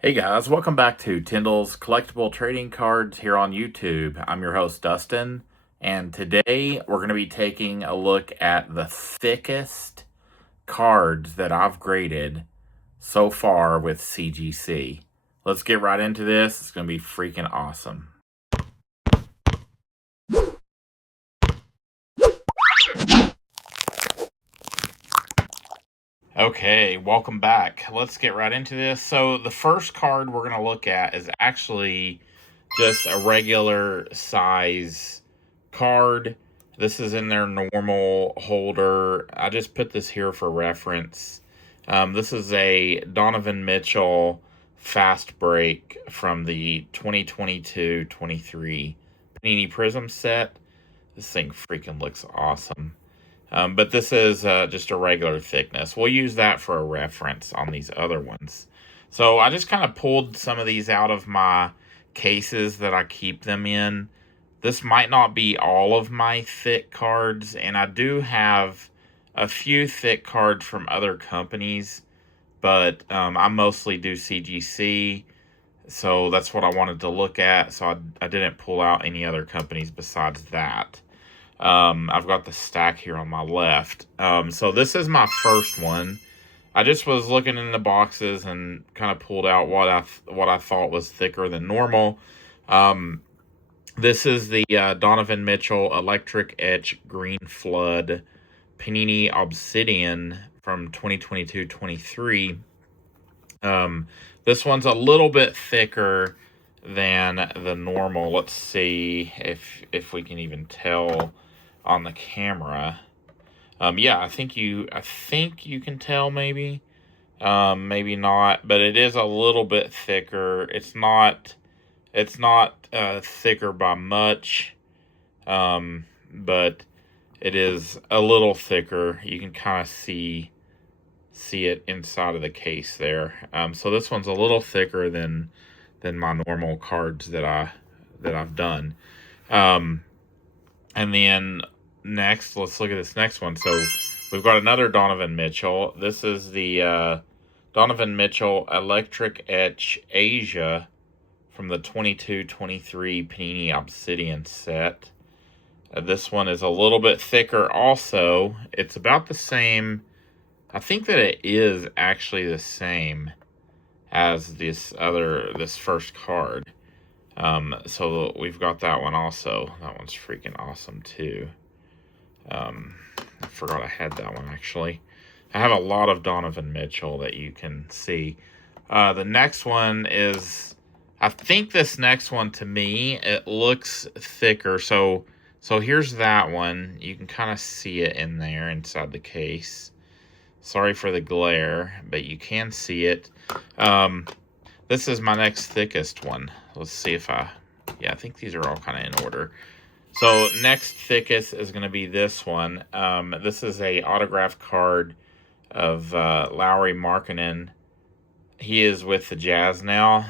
Hey guys, welcome back to Tyndall's Collectible Trading Cards here on YouTube. I'm your host Dustin, and today we're going to be taking a look at the thickest cards that I've graded so far with CGC. Let's get right into this. It's going to be freaking awesome. Okay, welcome back. Let's get right into this. So the first card we're going to look at is actually just a regular size card. This is in their normal holder. I just put this here for reference. This is a Donovan Mitchell fast break from the 2022-23 Panini Prism set. This thing freaking looks awesome. But this is just a regular thickness. We'll use that for a reference on these other ones. So I just kind of pulled some of these out of my cases that I keep them in. This might not be all of my thick cards, and I do have a few thick cards from other companies, but I mostly do CGC, so that's what I wanted to look at. So I didn't pull out any other companies besides that. I've got the stack here on my left. So this is my first one. I just was looking in the boxes and kind of pulled out what I thought was thicker than normal. This is the Donovan Mitchell Electric Etch Green Flood Panini Obsidian from 2022-23. This one's a little bit thicker than the normal. Let's see if we can even tell on the camera. Yeah, I think you can tell, maybe. Maybe not, but it is a little bit thicker. It's not thicker by much, but it is a little thicker. You can kind of see it inside of the case there. So this one's a little thicker than my normal cards that I've done. And then next, let's look at this next one. So we've got another Donovan Mitchell. This is the Donovan Mitchell Electric Etch Asia from the 22-23 Panini Obsidian set. This one is a little bit thicker also. It's about the same. I think that it is actually the same as this first card. So we've got that one also. That one's freaking awesome too. I forgot I had that one actually. I have a lot of Donovan Mitchell that you can see. The next one is, I think this next one, to me, it looks thicker. So here's that one. You can kind of see it in there inside the case. Sorry for the glare, but you can see it. This is my next thickest one. Let's see if I think these are all kind of in order. So next thickest is going to be this one. This is a autograph card of Lauri Markkanen. He is with the Jazz now,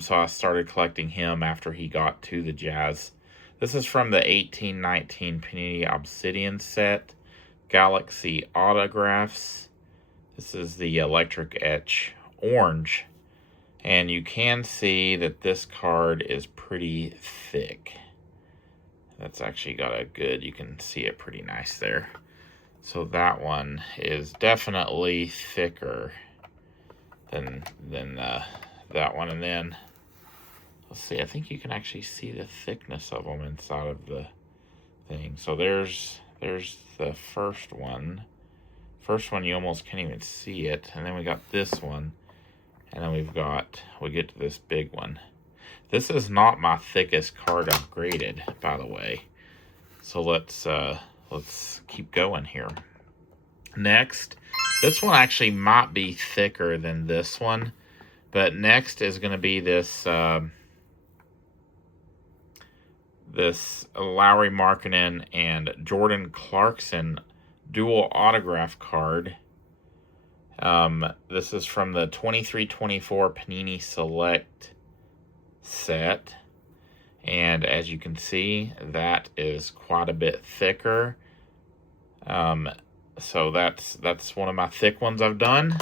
so I started collecting him after he got to the Jazz. This is from the 18-19 Panini Obsidian set, Galaxy Autographs. This is the Electric Etch Orange, and you can see that this card is pretty thick. That's actually got a good, you can see it pretty nice there. So that one is definitely thicker than that one. And then let's see, I think you can actually see the thickness of them inside of the thing. So there's the first one. First one, you almost can't even see it. And then we got this one. And then we get to this big one. This is not my thickest card I've graded, by the way. So let's keep going here. Next, this one actually might be thicker than this one, but next is going to be this this Lauri Markkanen and Jordan Clarkson dual autograph card. This is from the 23-24 Panini Select set, and as you can see, that is quite a bit thicker. So that's one of my thick ones I've done.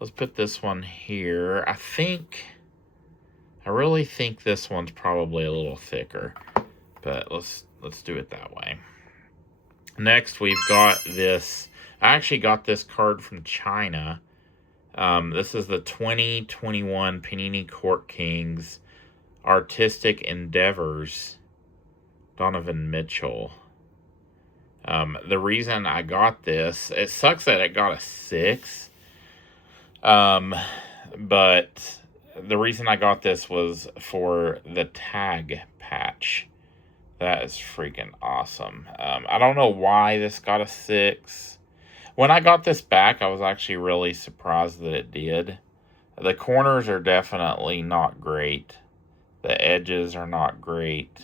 let's put this one here. I really think this one's probably a little thicker, but let's do it that way. Next, we've got this. I actually got this card from China. This is the 2021 Panini Court Kings Artistic Endeavors, Donovan Mitchell. The reason I got this, it sucks that it got a 6. But the reason I got this was for the tag patch. That is freaking awesome. I don't know why this got a 6. When I got this back, I was actually really surprised that it did. The corners are definitely not great. The edges are not great.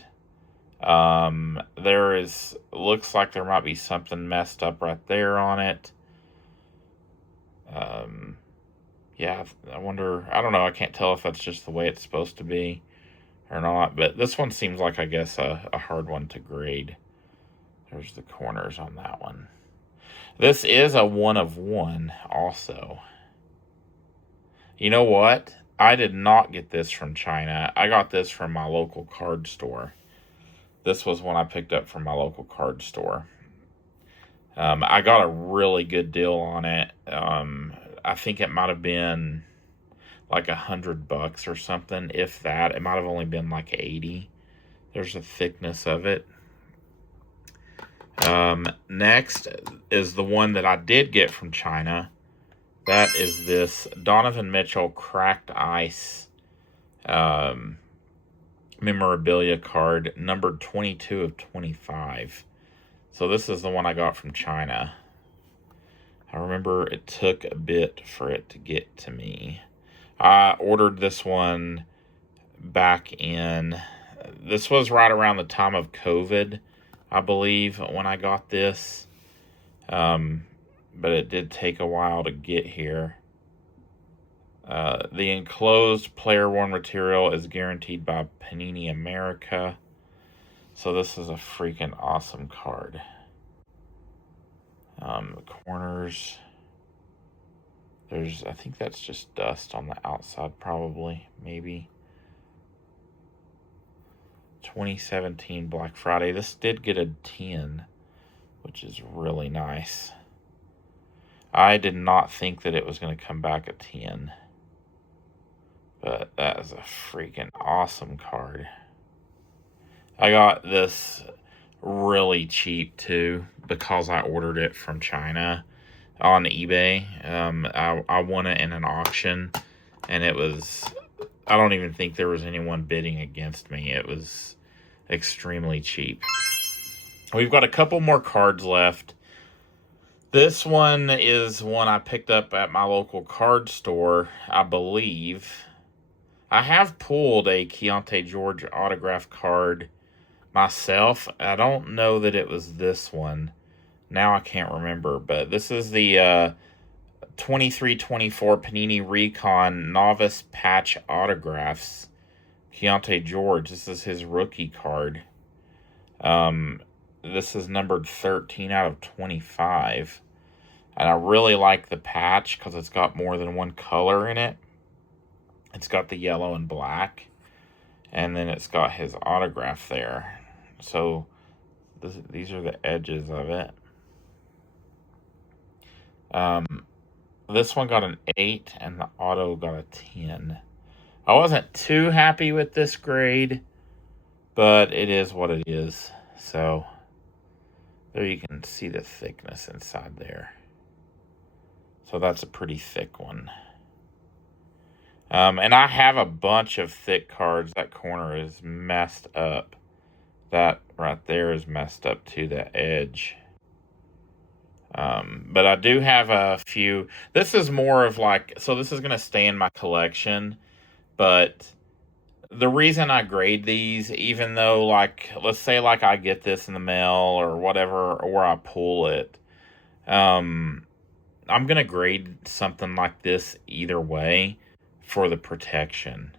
Looks like there might be something messed up right there on it. Yeah, I wonder, I don't know, I can't tell if that's just the way it's supposed to be or not, but this one seems like, I guess, a hard one to grade. There's the corners on that one. This is a 1 of 1 also. You know what? I did not get this from China. I got this from my local card store. This was one I picked up from my local card store. I got a really good deal on it. I think it might have been like $100 or something, if that. It might have only been like 80. There's the thickness of it. Next is the one that I did get from China. That is this Donovan Mitchell Cracked Ice memorabilia card, numbered 22 of 25. So this is the one I got from China. I remember it took a bit for it to get to me. I ordered this one back in, this was right around the time of COVID, I believe, when I got this. But it did take a while to get here. The enclosed player worn material is guaranteed by Panini America. So this is a freaking awesome card. The corners, I think that's just dust on the outside, probably, maybe. 2017 Black Friday. This did get a 10, which is really nice. I did not think that it was going to come back a 10. But that is a freaking awesome card. I got this really cheap too, because I ordered it from China on eBay. I won it in an auction, and it was, I don't even think there was anyone bidding against me. It was extremely cheap. We've got a couple more cards left. This one is one I picked up at my local card store, I believe. I have pulled a Keontae George autograph card myself. I don't know that it was this one. Now I can't remember, but this is the 23-24 Panini Recon Novice Patch Autographs. Keontae George, this is his rookie card. This is numbered 13 out of 25. And I really like the patch because it's got more than one color in it. It's got the yellow and black. And then it's got his autograph there. So these are the edges of it. This one got an 8 and the auto got a 10. I wasn't too happy with this grade, but it is what it is. So there you can see the thickness inside there. So that's a pretty thick one. And I have a bunch of thick cards. That corner is messed up. That right there is messed up to the edge. But I do have a few. This is more of like, so this is going to stay in my collection. But the reason I grade these, even though, like, let's say like I get this in the mail or whatever, or I pull it, I'm going to grade something like this either way for the protection.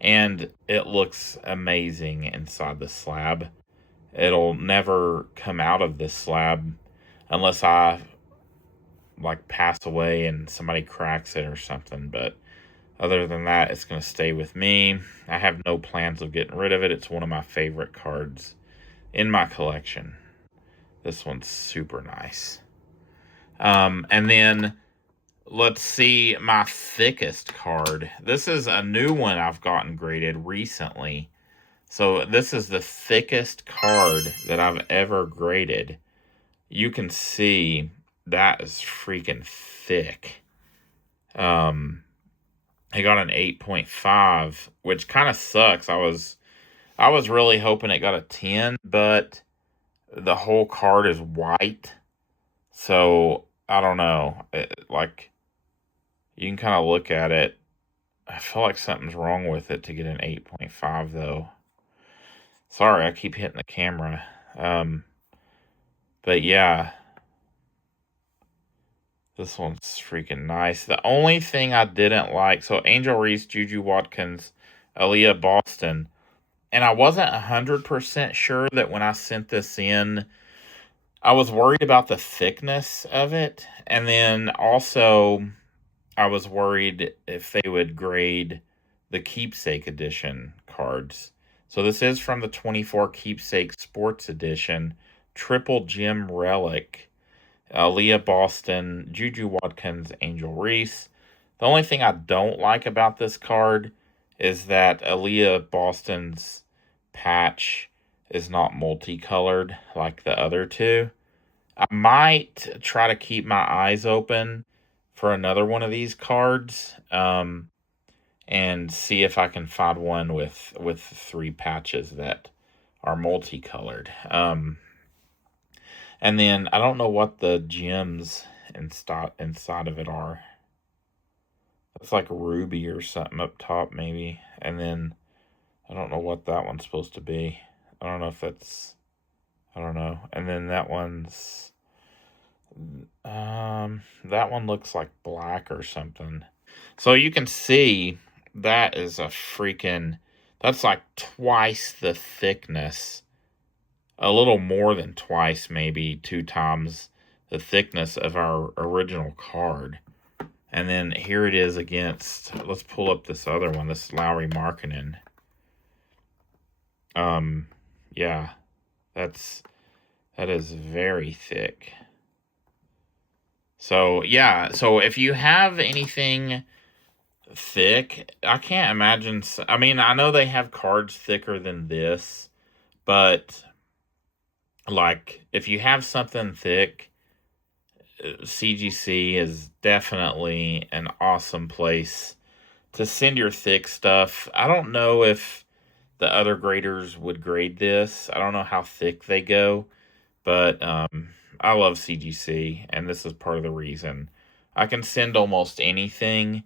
And it looks amazing inside the slab. It'll never come out of this slab unless I like pass away and somebody cracks it or something. But other than that, it's going to stay with me. I have no plans of getting rid of it. It's one of my favorite cards in my collection. This one's super nice. And then let's see my thickest card. This is a new one I've gotten graded recently. So this is the thickest card that I've ever graded. You can see that is freaking thick. I got an 8.5, which kind of sucks. I was really hoping it got a 10, but the whole card is white. So, I don't know. Like, you can kind of look at it. I feel like something's wrong with it to get an 8.5, though. Sorry, I keep hitting the camera. But yeah. This one's freaking nice. The only thing I didn't like, so Angel Reese, Juju Watkins, Aaliyah Boston, and I wasn't 100% sure that when I sent this in, I was worried about the thickness of it, and then also I was worried if they would grade the Keepsake Edition cards. So this is from the 24 Keepsake Sports Edition, Triple Gem Relic. Aaliyah Boston, Juju Watkins, Angel Reese. The only thing I don't like about this card is that Aaliyah Boston's patch is not multicolored like the other two. I might try to keep my eyes open for another one of these cards and see if I can find one with 3 patches that are multicolored. And then I don't know what the gems inside of it are. It's like ruby or something up top, maybe. And then I don't know what that one's supposed to be. I don't know if that's. I don't know. And then that one's. That one looks like black or something. So you can see that is a freaking. That's like twice the thickness. A little more than twice, maybe 2 times the thickness of our original card. And then here it is against, let's pull up this other one, this Lowry Markkanen. Yeah, that is very thick. So, yeah, so if you have anything thick, I can't imagine, I mean, I know they have cards thicker than this, but like, if you have something thick, CGC is definitely an awesome place to send your thick stuff. I don't know if the other graders would grade this. I don't know how thick they go, but I love CGC, and this is part of the reason. I can send almost anything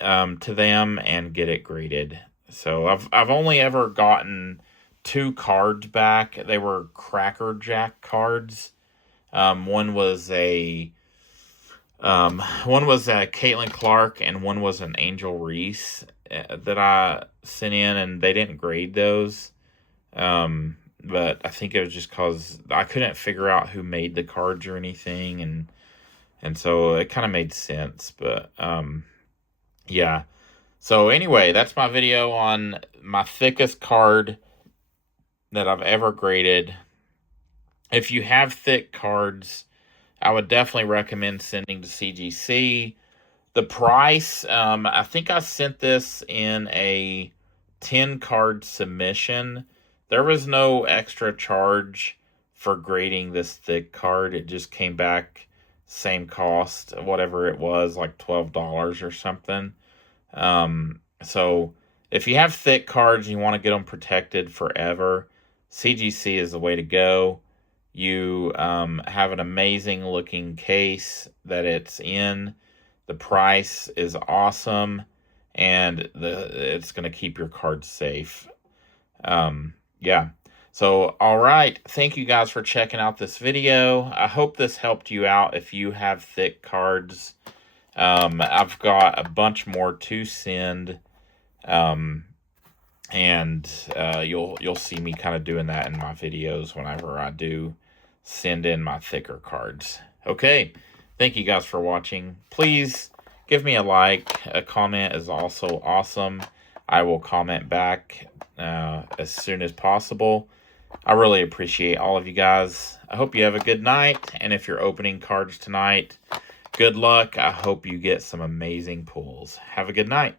to them and get it graded. So I've only ever gotten 2 cards back. They were Cracker Jack cards. One was a Caitlin Clark, and one was an Angel Reese that I sent in, and they didn't grade those. But I think it was just because I couldn't figure out who made the cards or anything, and so it kind of made sense. But yeah. So anyway, that's my video on my thickest card that I've ever graded. If you have thick cards, I would definitely recommend sending to CGC. The price, I think I sent this in a 10-card submission. There was no extra charge for grading this thick card. It just came back same cost, whatever it was, like $12 or something. So if you have thick cards and you want to get them protected forever, CGC is the way to go. You have an amazing looking case that it's in. The price is awesome, and it's going to keep your cards safe. Yeah. So, all right. Thank you guys for checking out this video. I hope this helped you out if you have thick cards. I've got a bunch more to send. And you'll see me kind of doing that in my videos whenever I do send in my thicker cards. Okay, Thank you guys for watching. Please give me a like. A comment is also awesome. I will comment back as soon as possible. I really appreciate all of you guys. I hope you have a good night. And if you're opening cards tonight, good luck. I hope you get some amazing pulls. Have a good night.